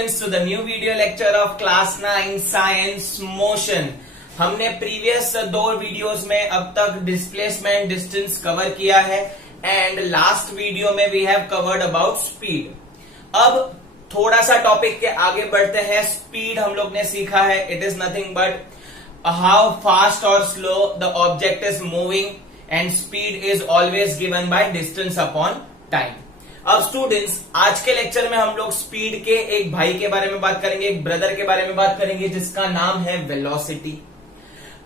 students to the new video lecture of class 9 science motion। हमने previous दो videos में अब तक डिस्प्लेसमेंट डिस्टेंस कवर किया है एंड लास्ट वीडियो में we have covered about speed. अब थोड़ा सा टॉपिक के आगे बढ़ते हैं। स्पीड हम लोग ने सीखा है, it is nothing but how fast और slow the object is moving and speed is always given by distance upon time. अब स्टूडेंट्स, आज के लेक्चर में हम लोग स्पीड के एक भाई के बारे में बात करेंगे, एक ब्रदर के बारे में बात करेंगे जिसका नाम है वेलोसिटी।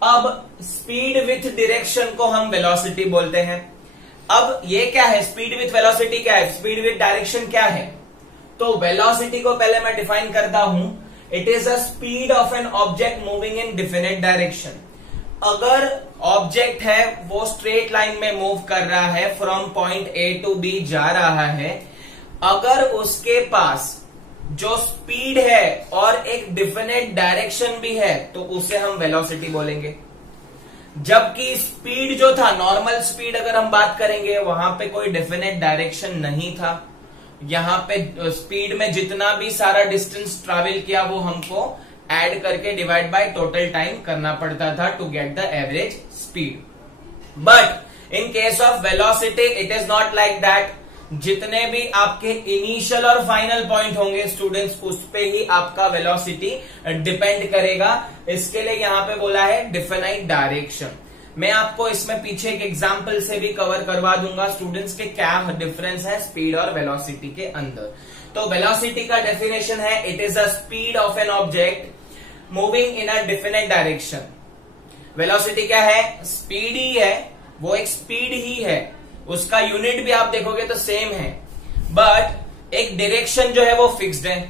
अब स्पीड विथ डायरेक्शन को हम वेलोसिटी बोलते हैं। अब ये क्या है, स्पीड विथ वेलोसिटी क्या है, स्पीड विथ डायरेक्शन क्या है? तो वेलोसिटी को पहले मैं डिफाइन करता हूं, it is a speed of an object moving in definite direction. अगर ऑब्जेक्ट है वो स्ट्रेट लाइन में मूव कर रहा है, from point A to B जा रहा है, अगर उसके पास जो स्पीड है और एक डिफिनिट डायरेक्शन भी है तो उसे हम वेलोसिटी बोलेंगे। जबकि स्पीड जो था, नॉर्मल स्पीड अगर हम बात करेंगे, वहां पे कोई डिफिनिट डायरेक्शन नहीं था। यहां पे स्पीड में जितना भी सारा डिस्टेंस ट्रेवल किया वो हमको ऐड करके डिवाइड बाय टोटल टाइम करना पड़ता था to get the average speed. But in case of velocity it is not like that. जितने भी आपके इनिशियल और फाइनल पॉइंट होंगे स्टूडेंट्स, उस पे ही आपका वेलोसिटी डिपेंड करेगा। इसके लिए यहां पे बोला है डिफिनाइट डायरेक्शन। मैं आपको इसमें पीछे एक एग्जांपल से भी कवर करवा दूंगा स्टूडेंट्स के क्या डिफरेंस है स्पीड और वेलोसिटी के अंदर। तो वेलोसिटी का डेफिनेशन है, it is a speed of an object moving in a definite direction. Velocity क्या है? स्पीड ही है, वो एक स्पीड ही है, उसका यूनिट भी आप देखोगे तो सेम है, बट एक डायरेक्शन जो है वो फिक्स्ड है,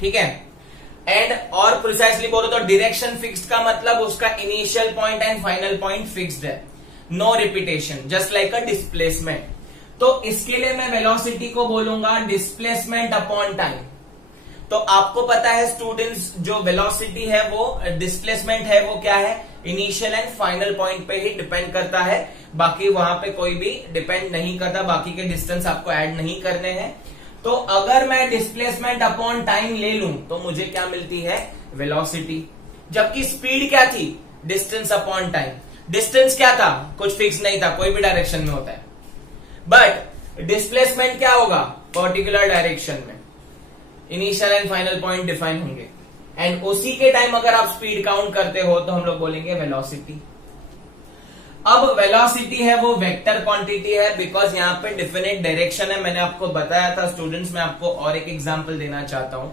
ठीक है। एंड और प्रिसाइसली बोलो तो डायरेक्शन फिक्स्ड का मतलब उसका initial point and final point fixed है, no repetition, just like a displacement. तो इसके लिए मैं वेलोसिटी को बोलूंगा डिस्प्लेसमेंट अपॉन टाइम। तो आपको पता है स्टूडेंट्स, जो वेलोसिटी है वो डिस्प्लेसमेंट है, वो क्या है, इनिशियल एंड फाइनल पॉइंट पे ही डिपेंड करता है, बाकी वहां पे कोई भी डिपेंड नहीं करता, बाकी के डिस्टेंस आपको ऐड नहीं करने हैं। तो अगर मैं डिस्प्लेसमेंट अपॉन टाइम ले लूं तो मुझे क्या मिलती है, वेलोसिटी। जबकि स्पीड क्या थी, डिस्टेंस अपॉन टाइम। डिस्टेंस क्या था, कुछ फिक्स नहीं था, कोई भी डायरेक्शन में होता है, बट डिस्प्लेसमेंट क्या होगा, पर्टिकुलर डायरेक्शन में initial and final point define होंगे, एंड उसी के टाइम अगर आप स्पीड काउंट करते हो तो हम लोग बोलेंगे वेलोसिटी। अब वेलोसिटी है वो वेक्टर क्वांटिटी है, बिकॉज यहाँ पे डिफिनिट डायरेक्शन है। मैंने आपको बताया था स्टूडेंट्स, मैं आपको और एक एग्जांपल देना चाहता हूं।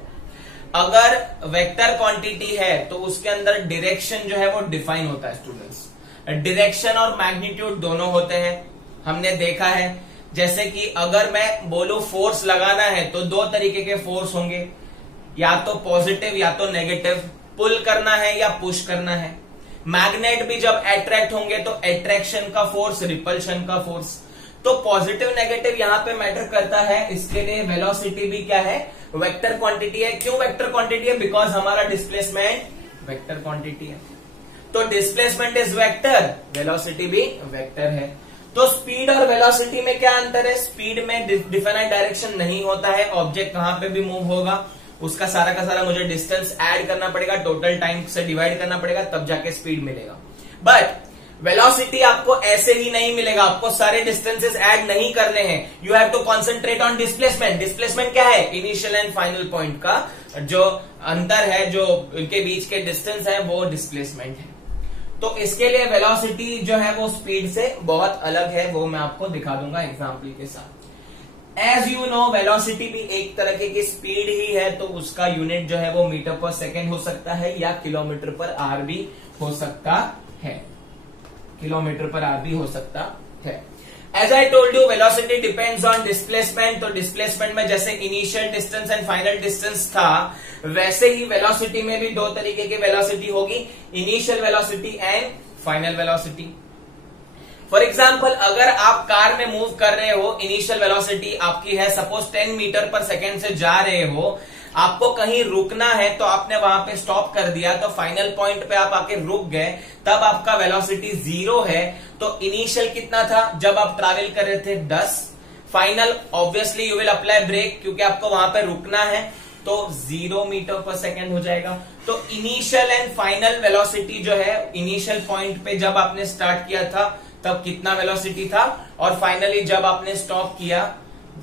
अगर वेक्टर क्वांटिटी है तो उसके अंदर डायरेक्शन जो है वो डिफाइन होता है स्टूडेंट्स। डायरेक्शन और मैग्नीट्यूड दोनों होते हैं, हमने देखा है। जैसे कि अगर मैं बोलूं फोर्स लगाना है तो दो तरीके के फोर्स होंगे, या तो पॉजिटिव या तो नेगेटिव, पुल करना है या पुश करना है। मैग्नेट भी जब अट्रैक्ट होंगे तो अट्रैक्शन का फोर्स, रिपल्शन का फोर्स। तो पॉजिटिव नेगेटिव यहां पे मैटर करता है। इसके लिए वेलोसिटी भी क्या है, वेक्टर क्वांटिटी है। क्यों वेक्टर क्वांटिटी है? बिकॉज हमारा डिस्प्लेसमेंट वेक्टर क्वांटिटी है। तो डिस्प्लेसमेंट इज वेक्टर, वेलोसिटी भी वेक्टर है। तो स्पीड और वेलोसिटी में क्या अंतर है? स्पीड में डिफिनाइट डायरेक्शन नहीं होता है, ऑब्जेक्ट कहां पे भी मूव होगा, उसका सारा का सारा मुझे डिस्टेंस ऐड करना पड़ेगा, टोटल टाइम से डिवाइड करना पड़ेगा, तब जाके स्पीड मिलेगा। बट वेलोसिटी आपको ऐसे ही नहीं मिलेगा, आपको सारे डिस्टेंसेस ऐड नहीं करने हैं। You have to concentrate on displacement. Displacement क्या है? इनिशियल एंड फाइनल पॉइंट का जो अंतर है, जो उनके बीच के डिस्टेंस है, वो डिस्प्लेसमेंट है। तो इसके लिए वेलोसिटी जो है वो स्पीड से बहुत अलग है, वो मैं आपको दिखा दूंगा एग्जाम्पल के साथ। एज यू नो, वेलोसिटी भी एक तरह की स्पीड ही है, तो उसका यूनिट जो है वो मीटर पर सेकेंड हो सकता है या किलोमीटर पर आवर भी हो सकता है, किलोमीटर पर आवर भी हो सकता है। As I told you, velocity depends on displacement. तो डिस्प्लेसमेंट में जैसे initial distance and final distance था, वैसे ही वेलोसिटी में भी दो तरीके की वेलोसिटी होगी, initial velocity and final velocity. For example, अगर आप कार में मूव कर रहे हो, इनिशियल वेलोसिटी आपकी है सपोज 10 मीटर पर सेकेंड से जा रहे हो, आपको कहीं रुकना है तो आपने वहां पे स्टॉप कर दिया, तो फाइनल पॉइंट पे आप आके रुक गए, तब आपका वेलोसिटी 0 है। तो इनिशियल कितना था जब आप ट्रैवल कर रहे थे, 10। Final obviously you will apply brake, क्योंकि आपको वहां पे रुकना है, तो 0 मीटर पर सेकेंड हो जाएगा। तो इनिशियल एंड फाइनल वेलोसिटी जो है, इनिशियल पॉइंट पे जब आपने स्टार्ट किया था तब कितना वेलोसिटी था, और फाइनली जब आपने स्टॉप किया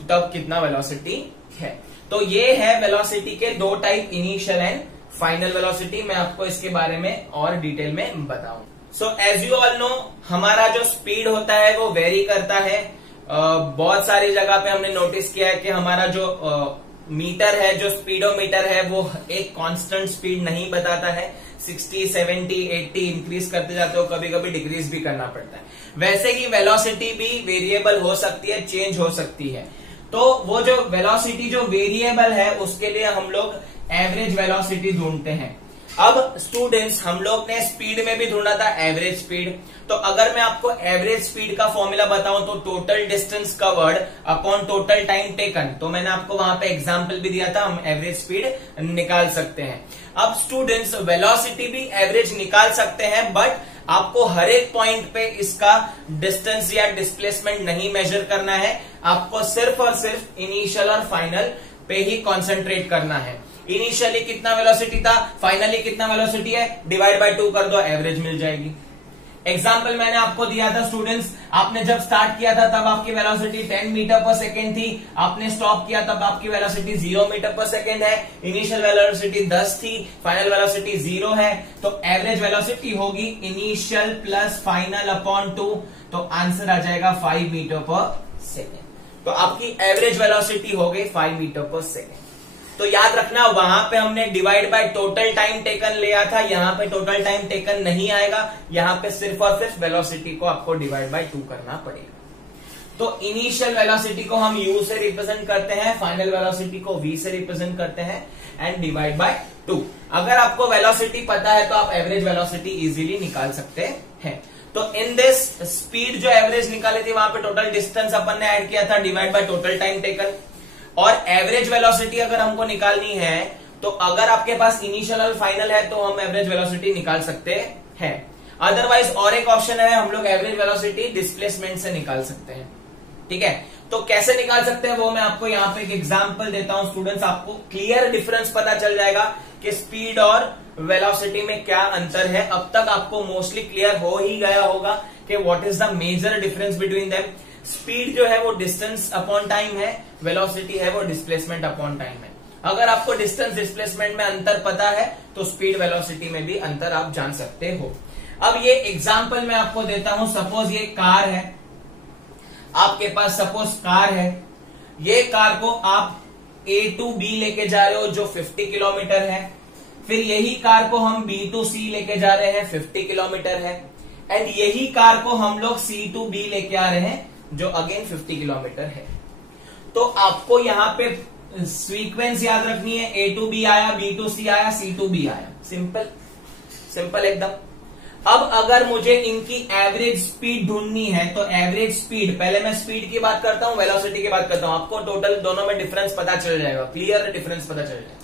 तब कितना वेलोसिटी है। तो ये है वेलोसिटी के दो type, initial and final velocity. मैं आपको इसके बारे में और डिटेल में बताऊं। So as you all know, हमारा जो स्पीड होता है वो वेरी करता है। बहुत सारी जगह पे हमने नोटिस किया है कि हमारा जो मीटर है, जो स्पीडोमीटर है, वो एक कांस्टेंट स्पीड नहीं बताता है। 60, 70, 80 इंक्रीज करते जाते हो, कभी कभी डिक्रीज भी करना पड़ता है। वैसे ही वेलोसिटी भी वेरिएबल हो सकती है, चेंज हो सकती है। तो वो जो वेलोसिटी जो वेरिएबल है उसके लिए हम लोग एवरेज वेलोसिटी ढूंढते हैं। अब स्टूडेंट्स, हम लोग ने स्पीड में भी ढूंढा था एवरेज स्पीड। तो अगर मैं आपको एवरेज स्पीड का फॉर्मूला बताऊं तो total distance covered upon total time taken, तो मैंने आपको वहां पे एग्जांपल भी दिया था, हम एवरेज स्पीड निकाल सकते हैं। अब स्टूडेंट्स, वेलोसिटी भी एवरेज निकाल सकते हैं, बट आपको हर एक पॉइंट पे इसका डिस्टेंस या डिस्प्लेसमेंट नहीं मेजर करना है। आपको सिर्फ और सिर्फ इनिशियल और फाइनल पे ही कॉन्सेंट्रेट करना है। इनिशियली कितना वेलोसिटी था, फाइनली कितना वेलोसिटी है, डिवाइड बाय 2 कर दो, एवरेज मिल जाएगी। एग्जाम्पल मैंने आपको दिया था स्टूडेंट्स, आपने जब स्टार्ट किया था तब आपकी वेलोसिटी 10 मीटर पर सेकेंड थी, आपने स्टॉप किया तब आपकी वेलोसिटी 0 मीटर पर सेकेंड है। इनिशियल वेलोसिटी 10 थी, फाइनल वेलोसिटी 0 है। तो एवरेज वेलोसिटी होगी इनिशियल प्लस फाइनल अपॉन 2, तो आंसर आ जाएगा 5 मीटर पर सेकेंड। तो आपकी एवरेज वेलोसिटी हो गई 5 मीटर पर सेकेंड। तो याद रखना, वहां पे हमने divide by total time taken लिया था, यहां पे टोटल टाइम टेकन नहीं आएगा, यहां पे सिर्फ और सिर्फ वेलोसिटी को आपको डिवाइड बाय 2 करना पड़ेगा। तो इनिशियल वेलोसिटी को हम u से रिप्रेजेंट करते हैं, फाइनल वेलोसिटी को v से रिप्रेजेंट करते हैं, एंड डिवाइड बाय 2। अगर आपको वेलोसिटी पता है तो आप एवरेज वेलोसिटी इजीली निकाल सकते हैं। तो इन दिस स्पीड जो एवरेज निकाली थी, वहां पे टोटल डिस्टेंस अपन ने ऐड किया था, divide by total time taken. और एवरेज वेलोसिटी अगर हमको निकालनी है तो अगर आपके पास इनिशियल और फाइनल है तो हम एवरेज वेलोसिटी निकाल सकते हैं। अदरवाइज और एक ऑप्शन है, हम लोग एवरेज वेलोसिटी डिस्प्लेसमेंट से निकाल सकते हैं। ठीक है, तो कैसे निकाल सकते हैं वो मैं आपको यहाँ पे एक एग्जांपल देता हूं स्टूडेंट्स, आपको क्लियर डिफरेंस पता चल जाएगा कि स्पीड और वेलोसिटी में क्या अंतर है। अब तक आपको मोस्टली क्लियर हो ही गया होगा कि what is the major difference between them. Speed जो है वो डिस्टेंस अपॉन टाइम है, वेलोसिटी है वो डिस्प्लेसमेंट अपॉन टाइम है। अगर आपको डिस्टेंस डिस्प्लेसमेंट में अंतर पता है तो स्पीड वेलोसिटी में भी अंतर आप जान सकते हो। अब ये एग्जांपल मैं आपको देता हूं। सपोज ये कार है, आपके पास सपोज कार है, ये कार को आप A to B लेके जा रहे हो जो 50 किलोमीटर है, फिर यही कार को हम B to C लेके जा रहे हैं 50 किलोमीटर है, एंड यही कार को हम लोग C to B लेके आ रहे हैं जो अगेन 50 किलोमीटर है। तो आपको यहाँ पे सीक्वेंस याद रखनी है, A to B आया, B to C आया, C to B आया, सिंपल सिंपल एकदम। अब अगर मुझे इनकी एवरेज स्पीड ढूंढनी है तो एवरेज स्पीड, पहले मैं स्पीड की बात करता हूं, वेलोसिटी की बात करता हूं, आपको टोटल दोनों में डिफरेंस पता चल जाएगा, क्लियर डिफरेंस पता चल जाएगा।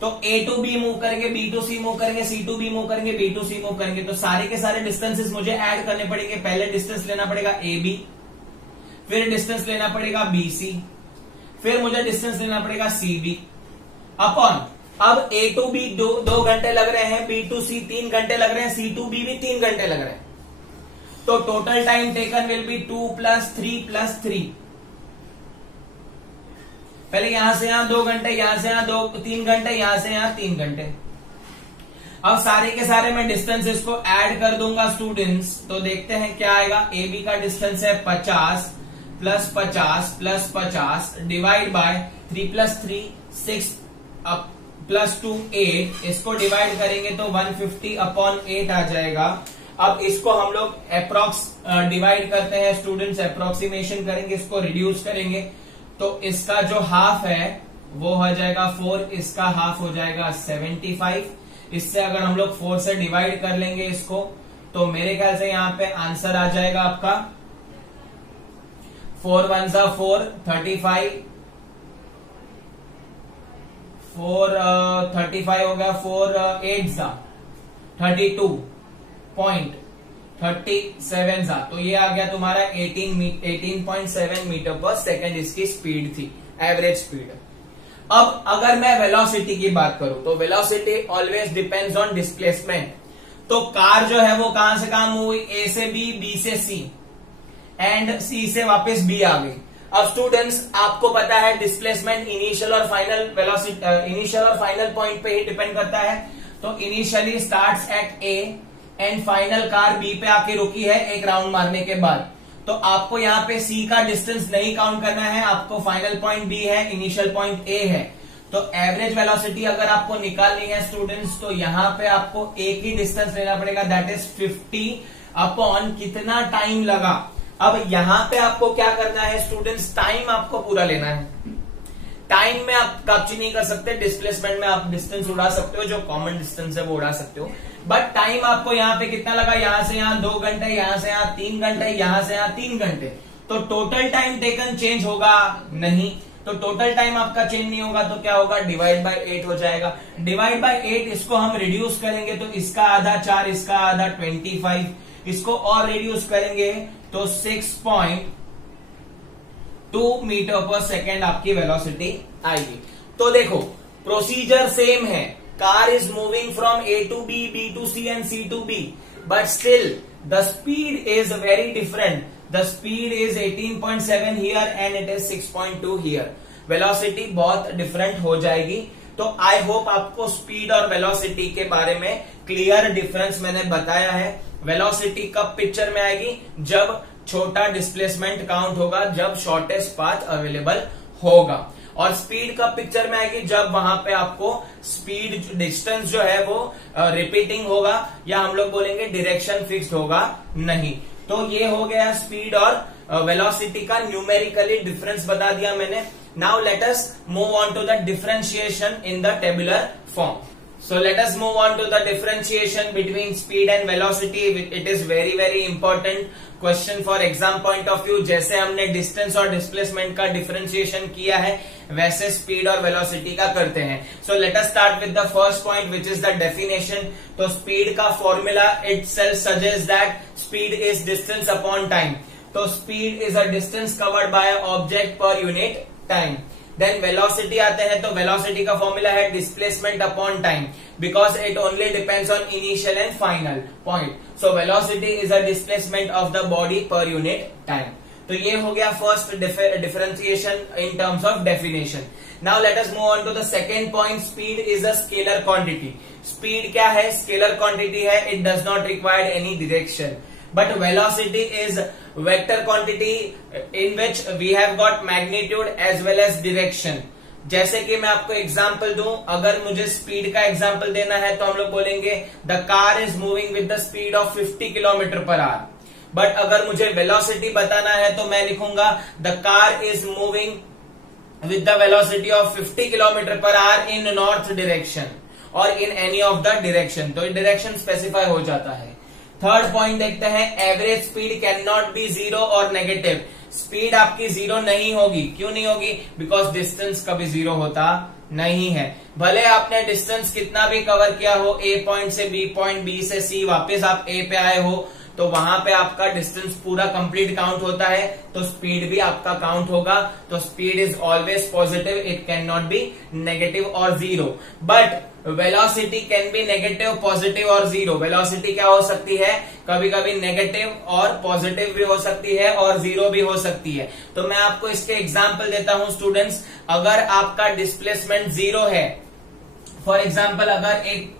तो A to B मूव करेंगे, B to C मूव करेंगे, C to B मूव करेंगे, B to C मूव करेंगे, तो सारे के सारे डिस्टेंसेस मुझे ऐड करने पड़ेंगे। पहले डिस्टेंस लेना पड़ेगा AB, फिर डिस्टेंस लेना पड़ेगा BC, फिर मुझे डिस्टेंस लेना पड़ेगा CB अपॉन, अब A to B 2 घंटे लग रहे हैं, B to C 3 घंटे लग रहे हैं, C to B भी 3 घंटे लग रहे हैं, तो total time taken will be 2 + 3 + 3। पहले यहां से यहां 2 घंटे, यहां से यहां 3 घंटे, यहां से यहां 3 घंटे। अब सारे के सारे मैं डिस्टेंसेस को ऐड कर दूंगा स्टूडेंट्स, तो देखते हैं क्या आएगा। AB का डिस्टेंस है 50 + 50 + 50 डिवाइड बाय 3 + 3 6 +2 8, इसको डिवाइड करेंगे तो 150 अपॉन 8 आ जाएगा। अब इसको हम लोग अप्रॉक्स डिवाइड करते हैं स्टूडेंट्स, अप्रोक्सीमेशन करेंगे, इसको रिड्यूस करेंगे, तो इसका जो हाफ है वो हो जाएगा 4, इसका हाफ हो जाएगा 75। इससे अगर हम लोग 4 से डिवाइड कर लेंगे इसको, तो मेरे ख्याल से यहाँ पे आंसर आ जाएगा आपका 4 × 1 = 4, 35, 4 35 हो गया, 4 8 = 32.37, तो ये आ गया तुम्हारा 18.7 मीटर पर सेकेंड इसकी स्पीड थी, एवरेज स्पीड। अब अगर मैं वेलोसिटी की बात करूं तो velocity always depends on displacement. तो कार जो है वो कहां से कहां मूव हुई, ए से बी से सी एंड सी से वापस बी आ गई। अब स्टूडेंट्स आपको पता है डिस्प्लेसमेंट इनिशियल और फाइनल वेलोसिटी इनिशियल और फाइनल पॉइंट पे ही डिपेंड करता है। तो initially starts at A and final car B पे आके रुकी है एक राउंड मारने के बाद। तो आपको यहाँ पे सी का डिस्टेंस नहीं काउंट करना है, आपको फाइनल पॉइंट बी है, इनिशियल पॉइंट ए है। तो एवरेज वेलोसिटी अगर आपको निकालनी है स्टूडेंट्स तो यहाँ पे आपको एक ही डिस्टेंस लेना पड़ेगा, दैट इज 50 अपॉन कितना टाइम लगा। अब यहाँ पे आपको क्या करना है स्टूडेंट्स, टाइम आपको पूरा लेना है। टाइम में आप कैप्चर नहीं कर सकते, डिस्प्लेसमेंट में आप डिस्टेंस उड़ा सकते हो, जो कॉमन डिस्टेंस है वो उड़ा सकते हो, बट टाइम आपको यहाँ पे कितना लगा, यहां से यहां 2 घंटे, यहां से यहां 3 घंटे, यहां से यहां 3 घंटे। तो टोटल टाइम टेकन चेंज होगा नहीं, तो टोटल टाइम आपका चेंज नहीं होगा तो क्या होगा, डिवाइड बाय 8 हो जाएगा। डिवाइड बाय 8 इसको हम रिड्यूस करेंगे तो इसका आधा 4, इसका आधा 25, इसको और रिड्यूस करेंगे तो 6.2 मीटर पर सेकेंड आपकी वेलोसिटी आएगी। तो देखो प्रोसीजर सेम है, car is moving from A to B, B to C and C to B, but still the speed is very different. The speed is 18.7 here and it is 6.2 here. Velocity बहुत different हो जाएगी। तो I hope आपको speed और velocity के बारे में clear difference मैंने बताया है। वेलोसिटी कब पिक्चर में आएगी, जब छोटा डिस्प्लेसमेंट काउंट होगा, जब शॉर्टेस्ट पाथ अवेलेबल होगा। और स्पीड कब पिक्चर में आएगी, जब वहां पे आपको स्पीड डिस्टेंस जो है वो रिपीटिंग होगा, या हम लोग बोलेंगे डायरेक्शन फिक्स्ड होगा नहीं। तो ये हो गया स्पीड और वेलोसिटी का न्यूमेरिकली डिफरेंस बता दिया मैंने। Now let us move on to the differentiation in the tabular form. So let us move on to the differentiation between speed and velocity. It is very very important question for exam point of view. जैसे हमने distance और displacement का differentiation किया है वैसे speed और velocity का करते हैं। So let us start with the first point which is the definition. तो speed का formula itself suggests that speed is distance upon time. तो speed is a distance covered by an object per unit time. Then velocity आते हैं तो velocity का formula है displacement upon time, because it only depends on initial and final point. So velocity is a displacement of the body per unit time. तो ये हो गया first differentiation in terms of definition. Now let us move on to the second point. Speed is a scalar quantity. Speed क्या है, scalar quantity है, it does not require any direction. But velocity is vector quantity in which we have got magnitude as well as direction. जैसे कि मैं आपको example दूं, अगर मुझे स्पीड का एग्जाम्पल देना है तो हम लोग बोलेंगे the car is moving with the speed of 50 kilometre per hour. But अगर मुझे वेलोसिटी बताना है तो मैं लिखूंगा the car is moving with the velocity of 50 kilometre per hour in north direction और in any of the direction. तो direction specify हो जाता है। थर्ड पॉइंट देखते हैं, average speed can not be zero और नेगेटिव। स्पीड आपकी zero नहीं होगी। क्यों नहीं होगी, बिकॉज डिस्टेंस कभी जीरो होता नहीं है। भले आपने डिस्टेंस कितना भी कवर किया हो, ए पॉइंट से बी पॉइंट, बी से सी, वापस आप ए पे आए हो, तो वहां पे आपका डिस्टेंस पूरा कंप्लीट काउंट होता है, तो स्पीड भी आपका काउंट होगा। तो speed is always positive, it can not be negative और zero. But velocity can be negative, positive और जीरो। वेलोसिटी क्या हो सकती है, कभी कभी नेगेटिव और पॉजिटिव भी हो सकती है और जीरो भी हो सकती है। तो मैं आपको इसके एग्जाम्पल देता हूं स्टूडेंट्स। अगर आपका डिस्प्लेसमेंट जीरो है, फॉर एग्जाम्पल अगर एक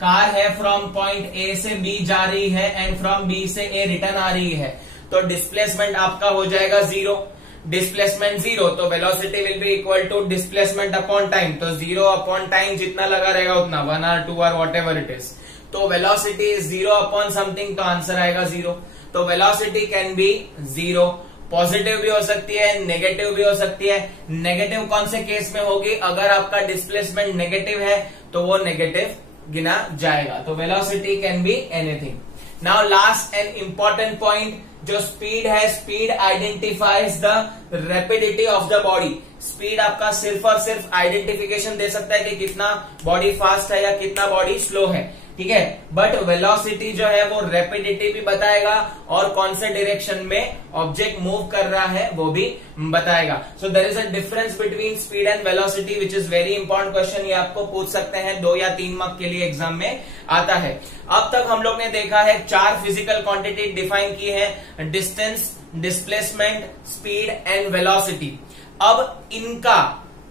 कार है फ्रॉम पॉइंट ए से बी जा रही है एंड फ्रॉम बी से ए रिटर्न आ रही है, तो डिस्प्लेसमेंट आपका हो जाएगा जीरो। डिस्प्लेसमेंट जीरो तो velocity will be equal to displacement upon time. तो जीरो अपॉन टाइम जितना लगा रहेगा उतना, 1 और 2 और वॉट एवर इट इज। तो velocity is zero upon something, तो आंसर आएगा जीरो। तो velocity can be zero, positive भी हो सकती है, नेगेटिव भी हो सकती है। नेगेटिव कौन से केस में होगी, अगर आपका डिस्प्लेसमेंट नेगेटिव है तो वो नेगेटिव गिना जाएगा। तो velocity can be anything. Now last and important point, जो स्पीड है, speed identifies the rapidity of the body. Speed आपका सिर्फ और सिर्फ आइडेंटिफिकेशन दे सकता है कि कितना बॉडी फास्ट है या कितना बॉडी स्लो है, ठीक है। बट वेलोसिटी जो है वो रैपिडिटी भी बताएगा और कौन से डायरेक्शन में ऑब्जेक्ट मूव कर रहा है वो भी बताएगा। So there is a difference between speed and velocity which is very important question. ये आपको पूछ सकते हैं 2 या 3 मार्क के लिए एग्जाम में आता है। अब तक हम लोग ने देखा है 4 फिजिकल क्वांटिटी डिफाइन की है, distance, displacement, speed and velocity. अब इनका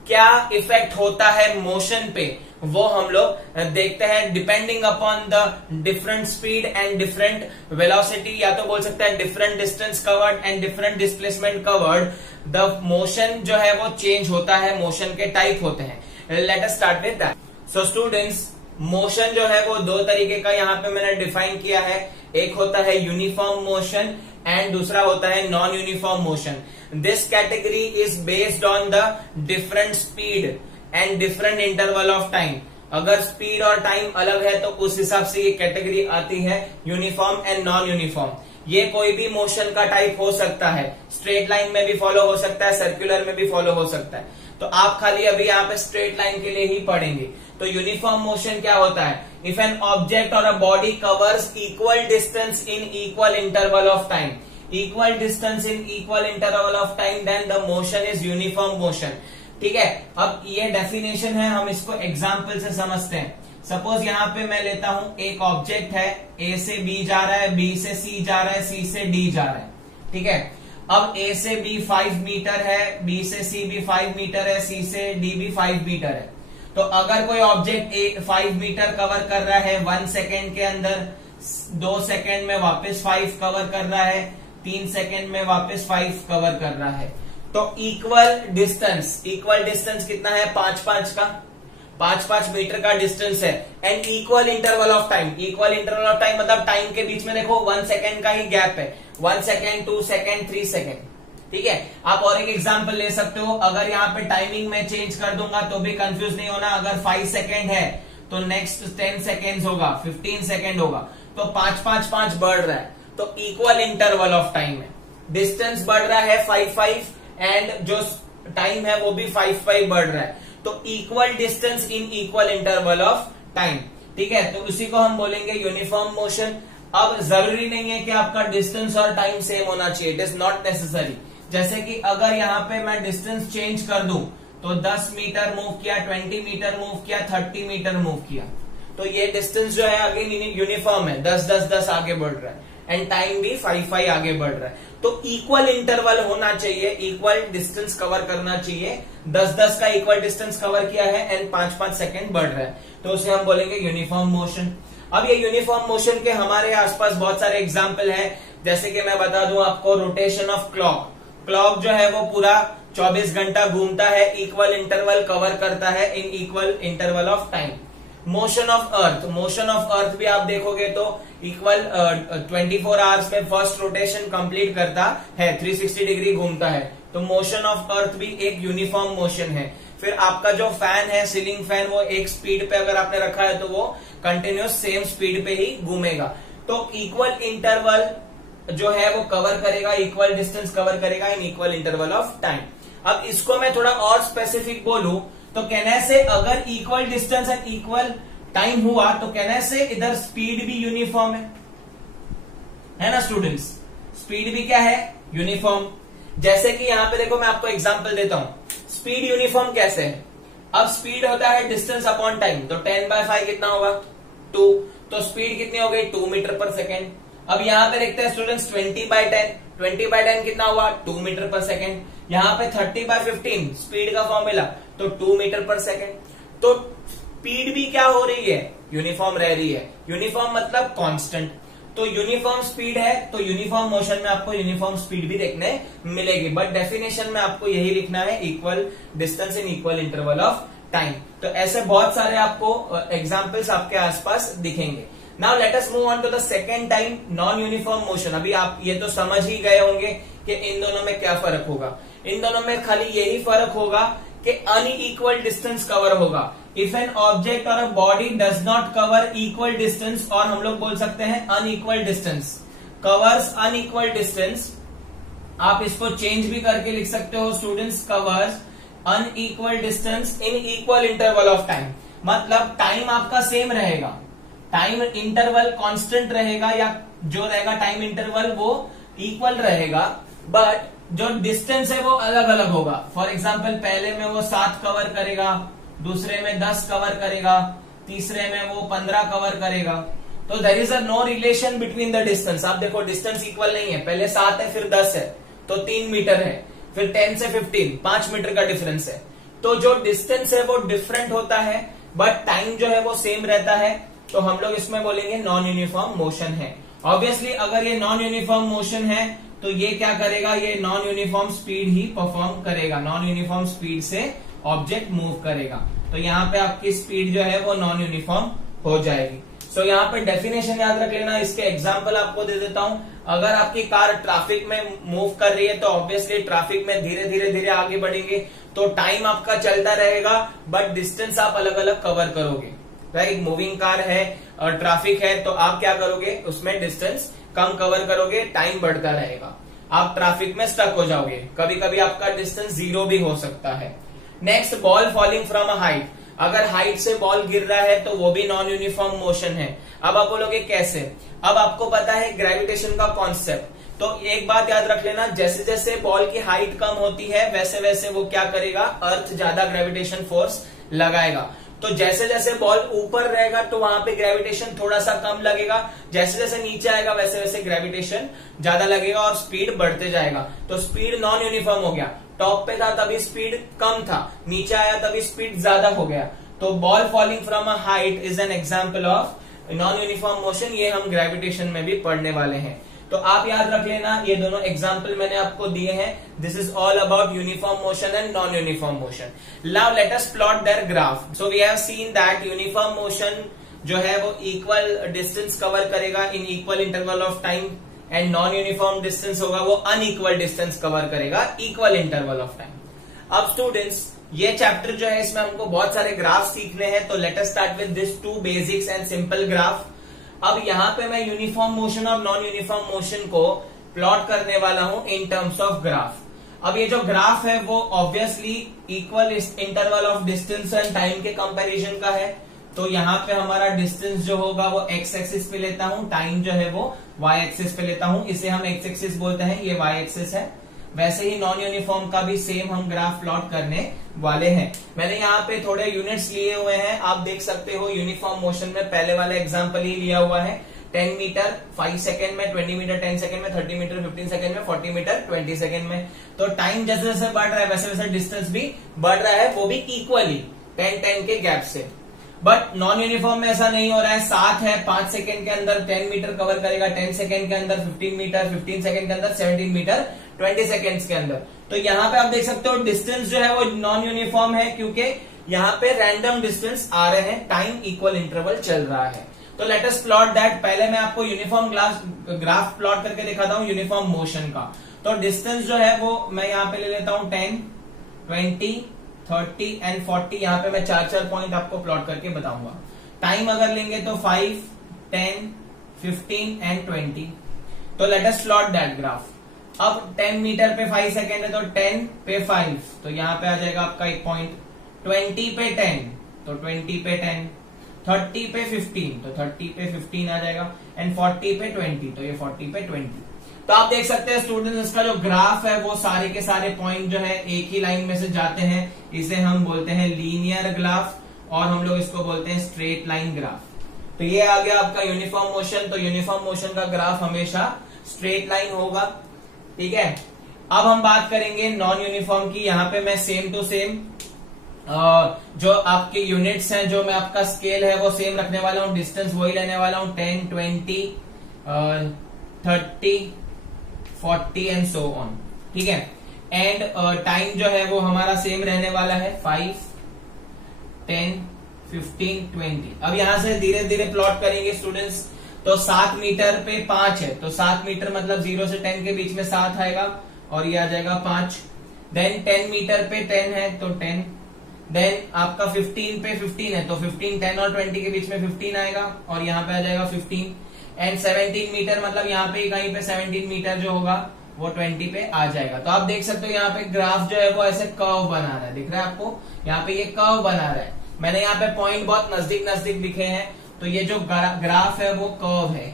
क्या इफेक्ट होता है मोशन पे वो हम लोग देखते हैं। Depending upon the different speed and different velocity, या तो बोल सकते हैं different distance covered and different displacement covered, the motion जो है वो चेंज होता है, मोशन के टाइप होते हैं। Let us start with that. So students, motion जो है वो 2 तरीके का यहाँ पे मैंने डिफाइन किया है। एक होता है यूनिफॉर्म मोशन एंड दूसरा होता है non uniform motion. This category is based on the different speed and different interval of time. अगर स्पीड और टाइम अलग है तो उस हिसाब से ये कैटेगरी आती है यूनिफॉर्म एंड नॉन यूनिफॉर्म। ये कोई भी मोशन का टाइप हो सकता है, स्ट्रेट लाइन में भी फॉलो हो सकता है, सर्कुलर में भी फॉलो हो सकता है। तो आप खाली अभी यहाँ पे स्ट्रेट लाइन के लिए ही पढ़ेंगे। तो यूनिफॉर्म मोशन क्या होता है? इफ एन ऑब्जेक्ट और a body covers equal distance in equal interval of time, equal distance in equal interval of time, then the motion is uniform motion. ठीक है, अब ये डेफिनेशन है, हम इसको एग्जाम्पल से समझते हैं। सपोज यहाँ पे मैं लेता हूं एक ऑब्जेक्ट है, ए से बी जा रहा है, बी से सी जा रहा है, सी से डी जा रहा है। ठीक है, अब ए से बी 5 मीटर है, बी से सी भी 5 मीटर है, सी से डी भी 5 मीटर है। तो अगर कोई ऑब्जेक्ट 5 मीटर कवर कर रहा है 1 सेकेंड के अंदर, 2 सेकेंड में वापस 5 कवर कर रहा है, 3 सेकेंड में वापस 5 कवर कर रहा है, तो इक्वल डिस्टेंस कितना है? 5-5 का, 5-5 मीटर का डिस्टेंस है। And equal interval of time, equal interval of time मतलब टाइम के बीच में देखो 1 सेकेंड का ही गैप है, 1 सेकेंड, 2 सेकेंड, 3 सेकेंड। ठीक है, आप और एक एग्जांपल ले सकते हो। अगर यहाँ पे टाइमिंग में चेंज कर दूंगा तो भी कंफ्यूज नहीं होना। अगर 5 सेकेंड है तो नेक्स्ट 10 सेकेंड होगा, 15 सेकेंड होगा, तो 5-5-5 बढ़ रहा है, तो इक्वल इंटरवल ऑफ टाइम है। डिस्टेंस बढ़ रहा है 5-5 एंड जो टाइम है वो भी 5-5 बढ़ रहा है, तो equal distance in equal interval of time. ठीक है, तो उसी को हम बोलेंगे यूनिफॉर्म मोशन। अब जरूरी नहीं है कि आपका डिस्टेंस और टाइम सेम होना चाहिए, इट इज नॉट नेसेसरी। जैसे कि अगर यहाँ पे मैं डिस्टेंस चेंज कर दूं तो 10 मीटर मूव किया, 20 मीटर मूव किया, 30 मीटर मूव किया, तो ये डिस्टेंस जो है अगेन यूनिफॉर्म है, 10-10-10 आगे बढ़ रहा है एंड टाइम भी 5-5 आगे बढ़ रहा है। तो इक्वल इंटरवल होना चाहिए, इक्वल डिस्टेंस कवर करना चाहिए। 10-10 का इक्वल डिस्टेंस कवर किया है एंड 5-5 सेकेंड बढ़ रहा है, तो उसे हम बोलेंगे यूनिफॉर्म मोशन। अब ये यूनिफॉर्म मोशन के हमारे आसपास बहुत सारे एग्जाम्पल है। जैसे कि मैं बता दूं आपको, रोटेशन ऑफ क्लॉक। क्लॉक जो है वो पूरा 24 घंटा घूमता है, इक्वल इंटरवल कवर करता है इन equal interval of time. Motion of earth, motion of earth भी आप देखोगे तो इक्वल 24 आवर्स में फर्स्ट रोटेशन कंप्लीट करता है, 360 डिग्री घूमता है, तो मोशन ऑफ अर्थ भी एक यूनिफॉर्म मोशन है। फिर आपका जो फैन है, सीलिंग फैन, वो एक स्पीड पे अगर आपने रखा है तो वो कंटिन्यूस सेम स्पीड पे ही घूमेगा। तो इक्वल इंटरवल जो है वो कवर करेगा, इक्वल डिस्टेंस कवर करेगा in equal interval of time. अब इसको मैं थोड़ा और स्पेसिफिक बोलूं तो कहने से अगर equal distance and equal time हुआ तो कहने से इधर स्पीड भी यूनिफॉर्म है ना स्टूडेंट्स? स्पीड भी क्या है? यूनिफॉर्म। जैसे कि यहां पे देखो, मैं आपको एग्जांपल देता हूं, स्पीड यूनिफॉर्म कैसे है। अब स्पीड होता है डिस्टेंस अपॉन टाइम, तो 10/5 कितना होगा? 2। तो स्पीड कितनी हो गई? 2 मीटर पर सेकेंड। अब यहाँ पे देखते हैं स्टूडेंट्स 20/10, 20/10 कितना हुआ? 2 मीटर पर सेकेंड। यहाँ पे 30/15 स्पीड का फॉर्मूला, तो 2 मीटर पर सेकेंड। तो स्पीड भी क्या हो रही है? यूनिफॉर्म रह रही है। यूनिफॉर्म मतलब कांस्टेंट। तो यूनिफॉर्म स्पीड है तो यूनिफॉर्म मोशन में आपको यूनिफॉर्म स्पीड भी देखने मिलेगी, बट डेफिनेशन में आपको यही लिखना है, equal distance in equal interval of time. तो ऐसे बहुत सारे आपको एग्जाम्पल्स आपके आसपास दिखेंगे। Now let us move on to the second time, non uniform motion. अभी आप ये तो समझ ही गए होंगे कि इन दोनों में क्या फर्क होगा। इन दोनों में खाली यही फर्क होगा कि अनइक्वल डिस्टेंस कवर होगा। इफ एन ऑब्जेक्ट और a body does not cover equal distance, और हम लोग बोल सकते हैं unequal distance, covers unequal distance, आप इसको चेंज भी करके लिख सकते हो students, covers unequal distance in equal interval of time. मतलब टाइम आपका सेम रहेगा, टाइम इंटरवल कांस्टेंट रहेगा, या जो रहेगा टाइम इंटरवल वो इक्वल रहेगा, बट जो डिस्टेंस है वो अलग अलग होगा। फॉर एग्जाम्पल पहले में वो 7 कवर करेगा, दूसरे में 10 कवर करेगा, तीसरे में वो 15 कवर करेगा। तो there is a no relation between the distance. आप देखो डिस्टेंस इक्वल नहीं है, पहले 7 है फिर 10 है तो 3 मीटर है, फिर 10 से 15 5 मीटर का डिफरेंस है। तो जो डिस्टेंस है वो डिफरेंट होता है बट टाइम जो है वो सेम रहता है, तो हम लोग इसमें बोलेंगे नॉन यूनिफॉर्म मोशन है। ऑब्वियसली अगर ये नॉन यूनिफॉर्म मोशन है तो ये क्या करेगा, ये नॉन यूनिफॉर्म स्पीड ही परफॉर्म करेगा, नॉन यूनिफॉर्म स्पीड से ऑब्जेक्ट मूव करेगा। तो यहाँ पे आपकी स्पीड जो है वो नॉन यूनिफॉर्म हो जाएगी। सो यहाँ पे डेफिनेशन याद रख लेना। इसके एग्जाम्पल आपको दे देता हूं। अगर आपकी कार ट्रैफिक में मूव कर रही है तो ऑब्वियसली ट्रैफिक में धीरे धीरे धीरे आगे बढ़ेंगे, तो टाइम आपका चलता रहेगा बट डिस्टेंस आप अलग अलग कवर करोगे। राइट, मूविंग कार है और ट्रैफिक है तो आप क्या करोगे, उसमें डिस्टेंस कम कवर करोगे, टाइम बढ़ता रहेगा, आप ट्रैफिक में स्टक हो जाओगे, कभी कभी आपका डिस्टेंस 0 भी हो सकता है। Next, ball falling from a height. अगर हाइट से बॉल गिर रहा है तो वो भी नॉन यूनिफॉर्म मोशन है। अब आप बोलोगे कैसे, अब आपको पता है ग्रेविटेशन का कॉन्सेप्ट, तो एक बात याद रख लेना, जैसे जैसे बॉल की हाइट कम होती है वैसे वैसे वो क्या करेगा, अर्थ ज्यादा ग्रेविटेशन फोर्स लगाएगा। तो जैसे जैसे बॉल ऊपर रहेगा तो वहां पे ग्रेविटेशन थोड़ा सा कम लगेगा, जैसे जैसे नीचे आएगा वैसे वैसे ग्रेविटेशन ज्यादा लगेगा और स्पीड बढ़ते जाएगा। तो स्पीड नॉन यूनिफॉर्म हो गया, टॉप पे था तभी स्पीड कम था, नीचे आया तभी स्पीड ज्यादा हो गया। तो ball falling from a height is an example of non uniform motion. ये हम ग्रेविटेशन में भी पढ़ने वाले हैं, तो आप याद रख लेना, ये दोनों एग्जाम्पल मैंने आपको दिए हैं। This is all about uniform motion and non uniform motion. Now let us plot their graph. So we have seen that uniform motion जो है वो इक्वल डिस्टेंस कवर करेगा in equal interval of time, and non uniform distance होगा वो unequal distance cover करेगा equal interval of time. अब students, ये chapter जो है इसमें हमको बहुत सारे ग्राफ सीखने हैं, तो let us start with this 2 basics and simple graph. अब यहाँ पे मैं यूनिफॉर्म मोशन और नॉन यूनिफॉर्म मोशन को प्लॉट करने वाला हूं इन टर्म्स ऑफ ग्राफ। अब ये जो ग्राफ है वो obviously equal interval of distance and time के कंपैरिजन का है। तो यहाँ पे हमारा डिस्टेंस जो होगा वो एक्स एक्सिस पे लेता हूं, टाइम जो है वो वाई एक्सिस पे लेता हूं, इसे हम एक्स एक्सिस बोलते हैं, ये वाई एक्सिस है। वैसे ही नॉन यूनिफॉर्म का भी सेम हम ग्राफ प्लॉट करने वाले हैं। मैंने यहाँ पे थोड़े यूनिट्स लिए हुए हैं, आप देख सकते हो यूनिफॉर्म मोशन में पहले वाला एग्जांपल ही लिया हुआ है, 10 मीटर 5 सेकंड में, 20 मीटर 10 सेकंड में, 30 मीटर 15 सेकंड में, 40 मीटर 20 सेकंड में। तो टाइम जैसे जैसे बढ़ रहा है वैसे वैसे डिस्टेंस भी बढ़ रहा है, वो भी इक्वली 10-10 के गैप से। बट नॉन यूनिफॉर्म में ऐसा नहीं हो रहा है। 7 है, 5 सेकंड के अंदर 10 मीटर कवर करेगा, 10 सेकंड के अंदर 15 मीटर, 15 सेकंड के अंदर 17 मीटर 20 सेकंड्स के अंदर। तो यहाँ पे आप देख सकते हो डिस्टेंस जो है वो नॉन यूनिफॉर्म है, क्योंकि यहाँ पे रैंडम डिस्टेंस आ रहे हैं, टाइम इक्वल इंटरवल चल रहा है। तो लेट अस प्लॉट दैट। पहले मैं आपको यूनिफॉर्म ग्राफ प्लॉट करके दिखाता हूँ यूनिफॉर्म मोशन का। तो डिस्टेंस जो है वो मैं यहाँ पे ले लेता हूँ 10, 20, 30 एंड 40। यहाँ पे मैं 4 पॉइंट आपको प्लॉट करके बताऊंगा। टाइम अगर लेंगे तो 5, 10, 15 एंड 20। तो late us plot that graph. अब 10 मीटर पे 5 सेकेंड है तो 10 पे 5, तो यहाँ पे आ जाएगा आपका 1 पॉइंट। 20 पे 10 तो 20 पे 10, 30 पे 15 तो 30 पे 15 आ जाएगा, एंड 40 पे 20 तो ये 40 पे 20। तो आप देख सकते हैं स्टूडेंट्स, इसका जो ग्राफ है वो सारे के सारे पॉइंट जो है एक ही लाइन में से जाते हैं, इसे हम बोलते हैं लीनियर ग्राफ, और हम लोग इसको बोलते हैं स्ट्रेट लाइन ग्राफ। तो ये आ गया आपका यूनिफॉर्म मोशन। तो यूनिफॉर्म मोशन का ग्राफ हमेशा स्ट्रेट लाइन होगा, ठीक है। अब हम बात करेंगे नॉन यूनिफॉर्म की। यहाँ पे मैं सेम टू सेम जो आपके यूनिट्स हैं, जो मैं आपका स्केल है वो सेम रखने वाला हूँ, डिस्टेंस वही लेने वाला हूँ, 10, 20, 30, 40 एंड सो ऑन, ठीक है। एंड टाइम जो है वो हमारा सेम रहने वाला है, 5, 10, 15, 20। अब यहां से धीरे धीरे प्लॉट करेंगे स्टूडेंट्स। तो 7 मीटर पे 5 है, तो 7 मीटर मतलब 0 से 10 के बीच में 7 आएगा और ये आ जाएगा 5। देन 10 मीटर पे 10 है तो 10। देन आपका 15 पे 15 है तो 15, 10 और 20 के बीच में 15 आएगा और यहाँ पे आ जाएगा 15। एंड 17 मीटर मतलब यहाँ पे कहीं पे 17 मीटर जो होगा वो 20 पे आ जाएगा। तो आप देख सकते हो यहाँ पे ग्राफ जो है वो ऐसे कर्व बना रहा है, दिख रहा है आपको, यहाँ पे ये कर्व बना रहा है। मैंने यहाँ पे पॉइंट बहुत नजदीक नजदीक लिखे हैं, तो ये जो ग्राफ है वो कर्व है।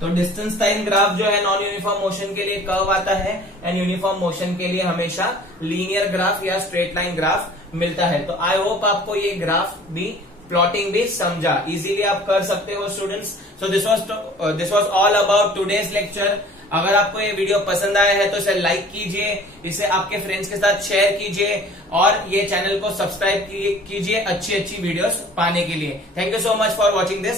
तो डिस्टेंस टाइम ग्राफ जो है नॉन यूनिफॉर्म मोशन के लिए कर्व आता है एंड यूनिफॉर्म मोशन के लिए हमेशा लीनियर ग्राफ या स्ट्रेट लाइन ग्राफ मिलता है। तो आई होप आपको ये ग्राफ भी प्लॉटिंग भी समझा, इजीली आप कर सकते हो students. So this was all about today's lecture. अगर आपको ये वीडियो पसंद आया है तो इसे लाइक कीजिए, इसे आपके फ्रेंड्स के साथ शेयर कीजिए और ये चैनल को सब्सक्राइब कीजिए अच्छी अच्छी वीडियोस पाने के लिए। Thank you so much for watching this.